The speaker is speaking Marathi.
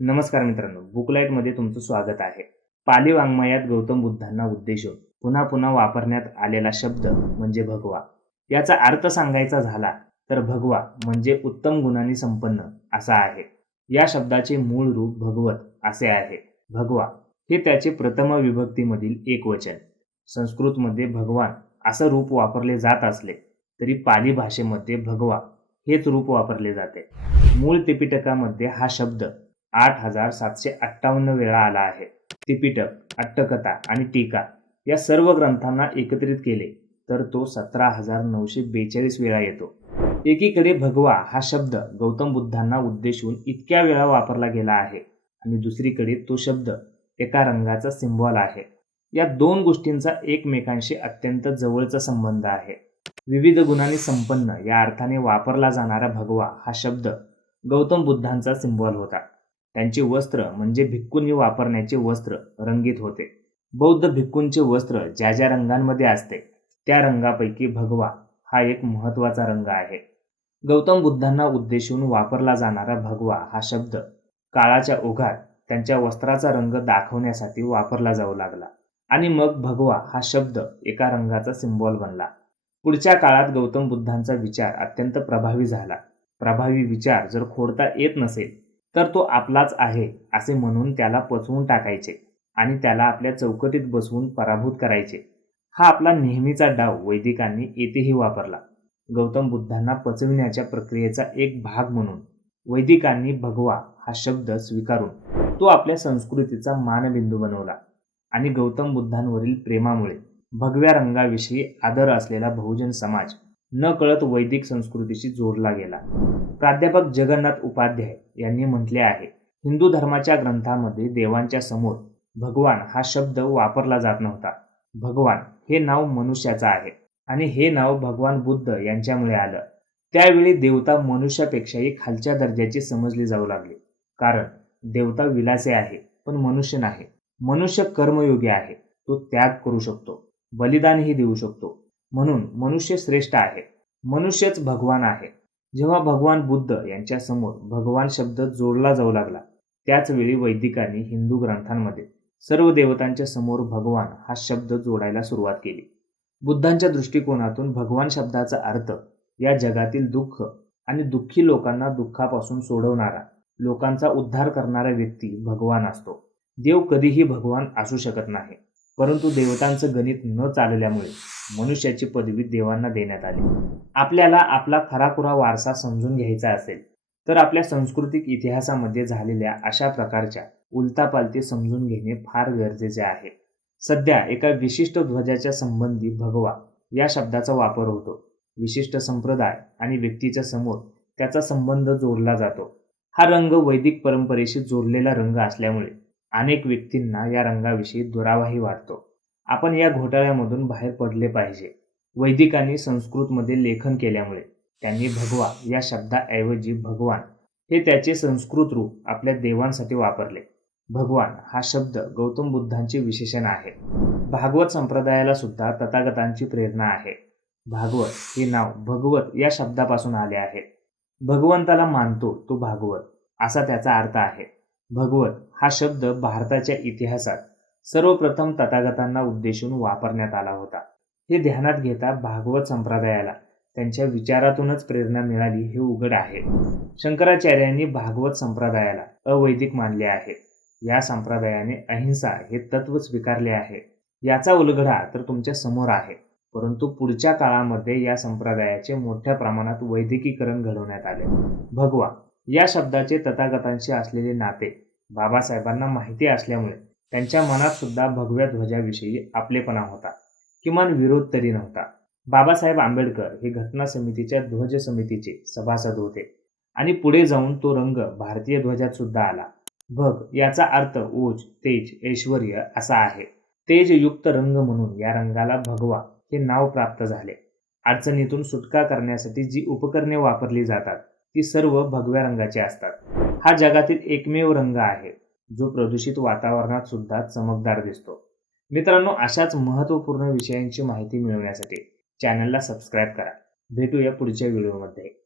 नमस्कार मित्रांनो बुकलाईटमध्ये तुमचं स्वागत आहे. पाली वाङ्मयात गौतम बुद्धांना उद्देशून पुन्हा पुन्हा वापरण्यात आलेला शब्द म्हणजे भगवा. याचा अर्थ सांगायचा झाला तर भगवा म्हणजे उत्तम गुणांनी संपन्न असा आहे. या शब्दाचे मूळ रूप भगवत असे आहे. भगवा हे त्याचे प्रथम विभक्तीमधील एक वचन. संस्कृतमध्ये भगवान असं रूप वापरले जात असले तरी पाली भाषेमध्ये भगवा हेच रूप वापरले जाते. मूळ त्रिपिटकामध्ये हा शब्द आठ हजार सातशे अठ्ठावन्न वेळा आला आहे. त्रिपिटक अट्टकथा आणि टीका या सर्व ग्रंथांना एकत्रित केले तर तो सतरा हजार नऊशे बेचाळीस वेळा येतो. एकीकडे भगवा हा शब्द गौतम बुद्धांना उद्देशून इतक्या वेळा वापरला गेला आहे आणि दुसरीकडे तो शब्द एका रंगाचा सिम्बॉल आहे. या दोन गोष्टींचा एकमेकांशी अत्यंत जवळचा संबंध आहे. विविध गुणांनी संपन्न या अर्थाने वापरला जाणारा भगवा हा शब्द गौतम बुद्धांचा सिम्बॉल होता. त्यांचे वस्त्र म्हणजे भिक्कूंनी वापरण्याचे वस्त्र रंगीत होते. बौद्ध भिक्कूंचे वस्त्र ज्या ज्या रंगांमध्ये असते त्या रंगापैकी भगवा हा एक महत्त्वाचा रंग आहे. गौतम बुद्धांना उद्देशून वापरला जाणारा भगवा हा शब्द काळाच्या ओघात त्यांच्या वस्त्राचा रंग दाखवण्यासाठी वापरला जाऊ लागला आणि मग भगवा हा शब्द एका रंगाचा सिम्बॉल बनला. पुढच्या काळात गौतम बुद्धांचा विचार अत्यंत प्रभावी झाला. प्रभावी विचार जर खोडता येत नसेल तर तो आपलाच आहे असे म्हणून त्याला पचवून टाकायचे आणि त्याला आपल्या चौकटीत बसवून पराभूत करायचे. हा आपला नेहमीचा डाव वैदिकांनी येथेही वापरला. गौतम बुद्धांना पचविण्याच्या प्रक्रियेचा एक भाग म्हणून वैदिकांनी भगवा हा शब्द स्वीकारून तो आपल्या संस्कृतीचा मानबिंदू बनवला आणि गौतम बुद्धांवरील प्रेमामुळे भगव्या रंगाविषयी आदर असलेला बहुजन समाज न कळत वैदिक संस्कृतीशी जोडला गेला. प्राध्यापक जगन्नाथ उपाध्याय यांनी म्हटले आहे हिंदू धर्माच्या ग्रंथामध्ये देवांच्या समोर भगवान हा शब्द वापरला जात नव्हता. भगवान हे नाव मनुष्याचं आहे आणि हे नाव भगवान बुद्ध यांच्यामुळे आलं. त्यावेळी देवता मनुष्यापेक्षाही खालच्या दर्जाची समजली जाऊ लागली. कारण देवता विलासे आहे पण मनुष्य नाही. मनुष्य कर्मयोगी आहे तो त्याग करू शकतो बलिदानही देऊ शकतो. म्हणून मनुष्य श्रेष्ठ आहे. मनुष्यच भगवान आहे. जेव्हा भगवान बुद्ध यांच्या समोर भगवान शब्द जोडला जाऊ लागला त्याच वेळी वैदिकांनी हिंदू ग्रंथांमध्ये सर्व देवतांच्या समोर भगवान हा शब्द जोडायला सुरुवात केली. बुद्धांच्या दृष्टिकोनातून भगवान शब्दाचा अर्थ या जगातील दुःख आणि दुःखी लोकांना दुःखापासून सोडवणारा लोकांचा उद्धार करणारा व्यक्ती भगवान असतो. देव कधीही भगवान असू शकत नाही. परंतु देवतांचं गणित न चालल्यामुळे मनुष्याची पदवी देवांना देण्यात आली. आपल्याला आपला खराखुरा वारसा समजून घ्यायचा असेल तर आपल्या सांस्कृतिक इतिहासामध्ये झालेल्या अशा प्रकारच्या उलतापालती समजून घेणे फार गरजेचे आहे. सध्या एका विशिष्ट ध्वजाच्या संबंधी भगवा या शब्दाचा वापर होतो. विशिष्ट संप्रदाय आणि व्यक्तीच्या समोर त्याचा संबंध जोडला जातो. हा रंग वैदिक परंपरेशी जोडलेला रंग असल्यामुळे अनेक व्यक्तींना या रंगाविषयी दुरावाही वाटतो आपण या घोटाळ्यामधून बाहेर पडले पाहिजे. वैदिकांनी संस्कृतमध्ये लेखन केल्यामुळे त्यांनी भगवा या शब्दाऐवजी भगवान हे त्याचे संस्कृत रूप आपल्या देवांसाठी वापरले. भगवान हा शब्द गौतम बुद्धांचे विशेषण आहे. भागवत संप्रदायाला सुद्धा तथागतांची प्रेरणा आहे. भागवत हे नाव भगवत या शब्दापासून आले आहे. भगवंताला मानतो तो भागवत असा त्याचा अर्थ आहे. भगवत हा शब्द भारताच्या इतिहासात सर्वप्रथम तथागतांना उद्देशून वापरण्यात आला होता. हे ध्यानात घेता भागवत संप्रदायाला त्यांच्या विचारातूनच प्रेरणा मिळाली हे उघड आहे. शंकराचार्यांनी भागवत संप्रदायाला अवैदिक मानले आहे. या संप्रदायाने अहिंसा हे तत्व स्वीकारले आहे. याचा उलगडा तर तुमच्यासमोर आहे. परंतु पुढच्या काळामध्ये या संप्रदायाचे मोठ्या प्रमाणात वैदिकीकरण घडवण्यात आले. भगवा या शब्दाचे तथागतांशी असलेले नाते बाबासाहेबांना माहिती असल्यामुळे त्यांच्या मनात सुद्धा भगव्या ध्वजाविषयी आपलेपणा होता किमान विरोध तरी नव्हता. बाबासाहेब आंबेडकर हे घटना समितीच्या ध्वज समितीचे सभासद होते आणि पुढे जाऊन तो रंग भारतीय ध्वजात सुद्धा आला. भग याचा अर्थ ओज तेज ऐश्वर असा आहे. तेजयुक्त रंग म्हणून या रंगाला भगवा हे नाव प्राप्त झाले. अडचणीतून सुटका करण्यासाठी जी उपकरणे वापरली जातात ती सर्व भगव्या रंगाची असतात. हा जगातील एकमेव रंग आहे जो प्रदूषित वातावरणात सुद्धा चमकदार दिसतो. मित्रांनो अशाच महत्त्वपूर्ण विषयांची माहिती मिळवण्यासाठी चॅनलला सबस्क्राईब करा. भेटूया पुढच्या व्हिडिओमध्ये